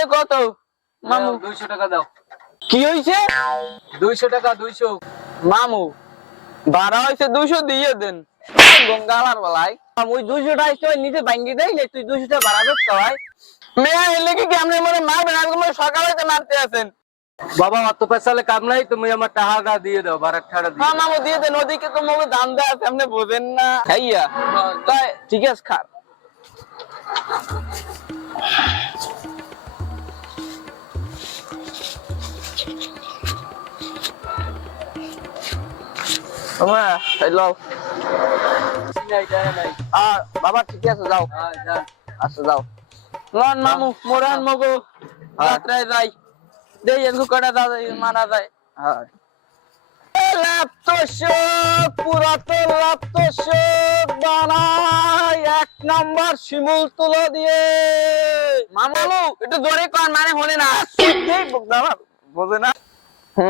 হইলে কত মামু? 200 টাকা দাও। কি হইছে? 200 টাকা 200। মামু ভাড়া হইছে 200 দিয়ে দেন। গঙ্গালার বলাই আমি 200 টাকা তো নিজে ভাঙ্গি দেই না, তুই 200 টাকা ভাড়া দিস ভাই। মেয়া এলে কি আপনি মনে মারবেন? আজকে মনে সকালে তো মারতে আছেন। বাবা অত পয়সালে কাম নাই, তুমি আমার টাকাটা দিয়ে দাও, ভাড়া ছাড়া দিয়ে হ্যাঁ মামু দিয়ে দেন, ওদিকে তো মগো দাম দেয় আছে, আপনি বোঝেন না খাইয়া। তাই ঠিক আছে খা। বাবা ঠিক আছে যাও। আচ্ছা যাও লন মামু মোরান মগো রাত্রে যাই দেই এনকো কটা দাদা মারা যায়। হ্যাঁ এক নাম্বার শিমুল তুলো দিয়ে মামু একটু জোরে কর, মানে হলে না বোঝে না।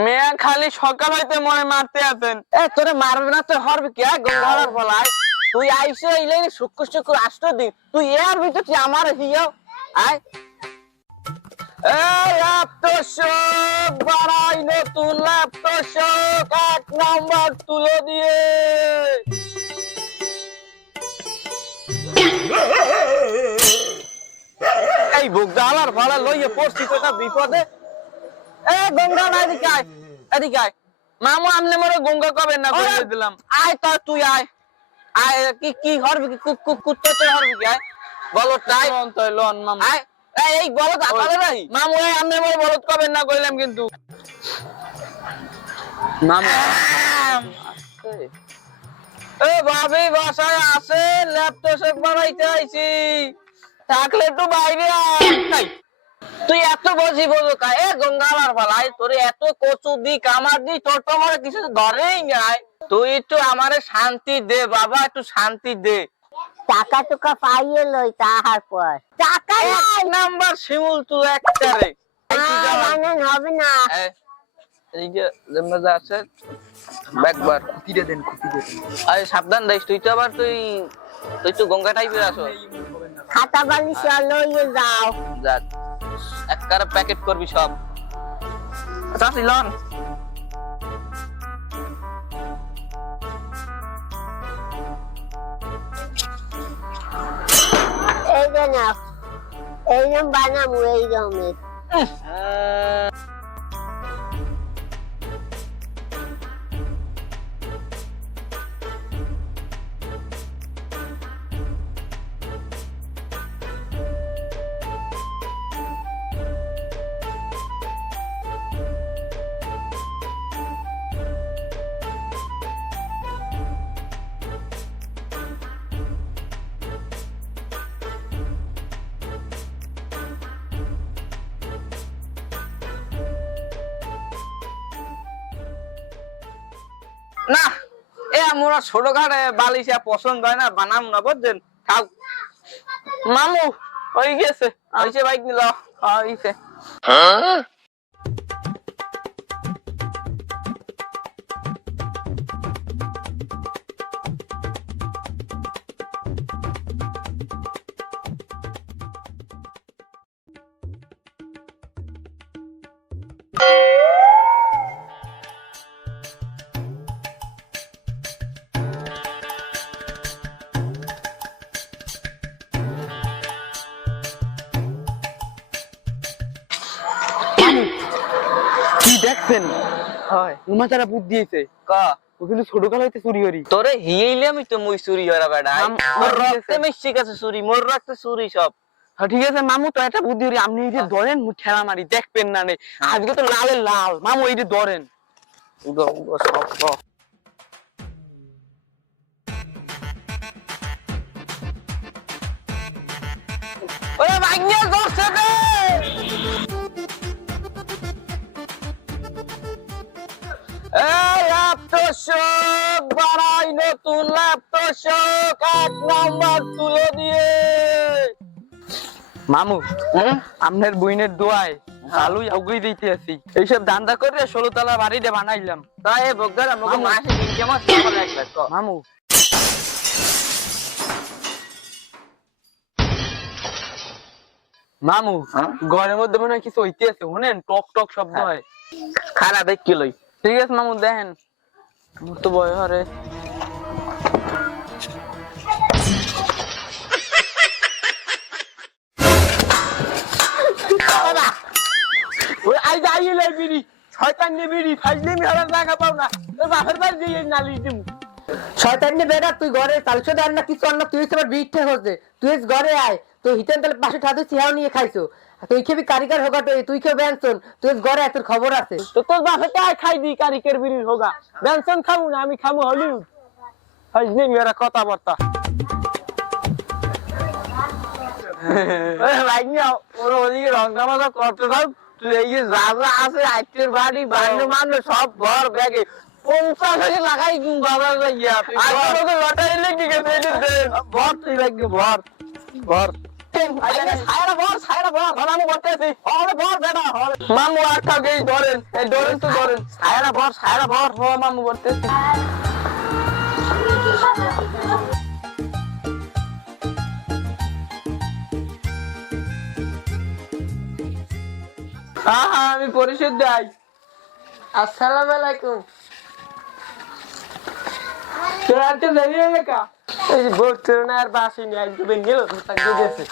মেয়া খালি সকাল হইতে মনে মারতে আছেন। তোরে মারবে না তো হরবে কি গঙ্গালার বলাই? তুই আইসে ইলে শুক্র শুক্র আসতো দিন, তুই এর ভিতর তুই আমার হিয়াও আয়। এই আফতোশক বাড়াই নতুন ল্যাপটপ এক নাম্বার তুলো দিয়ে। এই বগদালার ভাড়া লইয়ে পড়ছি তো একটা বিপদে। এ গঙ্গা না এদিকে আয়, এদিকে আয়। মামু আমনে মরে গঙ্গা কবে না বলে দিলাম। আয় তো তুই আয় আয়। কি হরবি কি কুত্তা তো হরবি কি আয় বলো তাই লন তো লন মামু। আয়। এই বলদ আপালে নাই মামু এই আমনে মরে বলদ কবে না কইলাম কিন্তু। মামু এ ভাবি বাসায় আছে, ল্যাপটপ বানাইতে আইছি, থাকলে একটু বাইরে আয়। তুই এত বজি বলো কা এ গঙ্গালার ভালাই তোরে এত কচু দি কামার দি তোর তো আমার কিছু ধরেই নাই। তুই একটু আমারে শান্তি দে বাবা, একটু শান্তি দে। টাকা টুকা পাইয়ে লই তাহার পর টাকা এক নাম্বার শিমুল তুই একটারে বানান হবে না। এই যে মজা আছে ব্যাকবার খুঁটিতে দেন, খুঁটিতে দেন। আরে সাবধান দেখ, তুই তো আবার তুই তো গঙ্গা টাইপের আছো। খাতা বালিশ লইয়ে যাও। যাক একবারে প্যাকেট করবি সব। আচ্ছা লন এই যে নাও, এইরকম বানাবো এই রকমের। না এ আমরা ছোটখাটো বালিশা পছন্দ হয় না, বানাম না বুঝছেন। খাও মামু হয়ে গেছে, হয়েছে বাইক নিল হয়েছে। কি দেখছেন? হয় উমা তারা বুদ্ধি দিয়েছে কা ওগুলো ছোট কাল হইতে চুরি করি। তোরে হিয়েইলে আমি তো মুই চুরি হরা বেটা মোর রক্তে মিশছে গেছে চুরি, মোর রক্তে চুরি সব। হ্যাঁ ঠিক আছে মামু, তো একটা বুদ্ধি করি, আপনি এই যে ধরেন মু ঠেলা মারি দেখবেন না নে। আজকে তো লালে লাল মামু, এই যে ধরেন সব ওরে ভাগ্যে ধরছে রে। এই ল্যাপটপ বাড়াই নতুন ল্যাপটপ এক নাম্বার তুলে দিয়ে। মামু আপনার বইনের দোয়ায় আলু উগই দিতে আছি, এইসব ধান্দা করে 16 তলা বাড়িতে বানাইলাম। তাই বগদার আমাকে মাসে দিন কেমন লাগবে মামু মামু ঘরের মধ্যে মনে হয় কিছু হইতে আছে, শুনেন টক টক শব্দ হয়। খারাপ দেখ কি লই ঠিক আছে মামু দেখেন, আমার তো ভয় হরে। ওই আইদা আইলে বিড়ি শয়তান নে বিড়ি ফাইলে মি হলার জায়গা পাও না তোর বাপের বাড়ি দিয়ে নালি দিম শয়তানি বেটা তুই ঘরে চালছো দেন না কিছু অন্য তুই তোমার বিটে হচ্ছে তুই ঘরে আয় তুই হিতেন তাহলে পাশে ঠাদু চিহাও নিয়ে খাইছো তুই খেবি কারিগর হোগা তুই খেয়ে বেনছন তুই ঘরে তোর খবর আছে তো তোর বাপে তাই খাই দি কারিকের বিড়ির হোগা বেনসন খাবো না আমি খাবো হলিউড ফাইলে মি ওরা কথা বার্তা ভাই নিও ওর ওদিকে রং তামাশা করতে থাক, তুই এই যে যা যা আছে আইটের বাড়ি বাড়ি মানে সব ভর ব্যাগে 50,000 লাগাই বাজার লাগিয়া তুই লটারি লেগে গেছে ভর তুই লাগবে ভর ভর মামু আর কাউকে ধরেন, এই ধরেন তো ধরেন, ছায়রা ভর হ মামু করতেছি। আমি পরিশোধ দেয়। আসসালামু আলাইকুম তোর আজকে দেরি হয়ে কা এই যে ভোট তোর না আর বাসি নি আজ তুমি নিল তাক দিয়ে দিয়েছে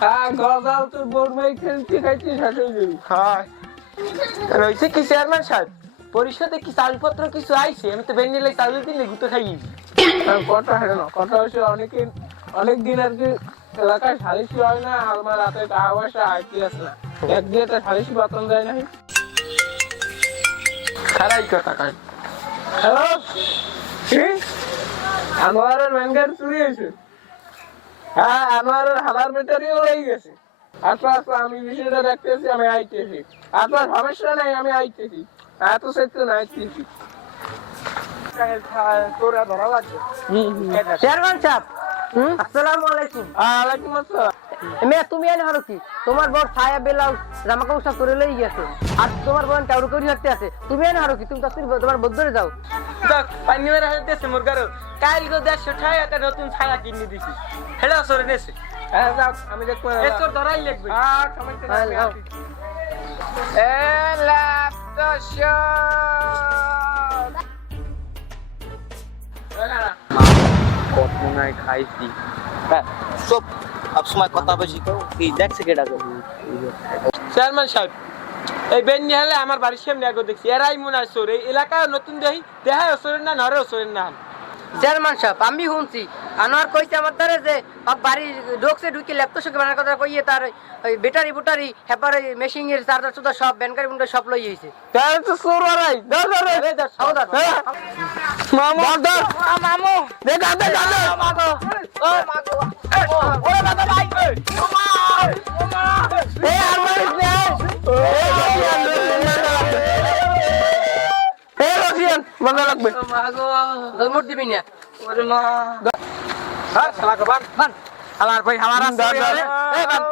হ্যাঁ গজাল তোর বোর মাই খেলতে খাইতে শেষ হয়ে যাবে হ্যাঁ রইছে কি চেয়ারম্যান সাহেব পরিষদে কি চালপত্র কিছু আইছে আমি তো বেন্ডিলে চালু দিলে গুতো খাই কথা হয় না কথা হচ্ছে অনেক দিন আর কি এলাকায় সালিশি হয় না আমার রাতে টাকা পয়সা আইটি আছে না এক দিয়ে তো সালিশি বাতন যায় না খারাই কথা কাজ হ্যালো আনোয়ারের ব্যাংকের চুরি হয়েছে হ্যাঁ আনোয়ারের হালার ব্যাটারিও লেগে গেছে আচ্ছা আচ্ছা আমি বিষয়টা দেখতেছি আমি আইতেছি আপনার সমস্যা নাই আমি আইতেছি এত সেট না আইতেছি তোরা ধরা লাগবে চেয়ারম্যান সাহেব আসসালামু আলাইকুম ওয়ালাইকুম আসসালাম মেয়ে তুমি এনে হারো কি তোমার বড় ছায়া বেলাও জামা কাপড় সব করে লই গেছে আর তোমার বোন টাউর করি হাঁটতে আছে তুমি এনে হারো কি তুমি তার তোমার বদ্ধরে যাও দেখ পানি মেরে হাঁটতেছে মোর গারো কাল গো 150 টাকা একটা নতুন ছায়া কিনে দিছি হেডা সরে নেছে হ্যাঁ যাও আমি দেখব এ তোর ধরাই লাগবে হ্যাঁ সমস্যা নাই এ কত নাই খাইছি সব সব সময় কথা বেশি কও কি দেখছে কেডা গো চেয়ারম্যান সাহেব এই বেন্নি হলে আমার বাড়ির সামনে আগে দেখছি এরাই মনে হয় সরে এলাকায় নতুন দেহি দেখায় সরেন না নরে সরেন না চেয়ারম্যান সাহেব আমি শুনছি আনোয়ার কইছে আমার দ্বারে যে বাড়ি ঢোকছে ঢুকে ল্যাপটপ সঙ্গে বানার কথা কইয়ে তার ওই ব্যাটারি বুটারি হেপার মেশিন এর চার্জার চুদা সব ব্যানকারি বুন্ডা সব লই আইছে তাহলে তো সর আরাই দাও রে সাউদা মামু মামু দেখা মাগো ও মাগো ওরে দাদা ভাই এ আমার এ রসিয়ান মজা লাগবে মাগো দলমুট দিবি না ওরে মা হ্যাঁ শালা বান বান হালার ভাই হালার আছে এ বান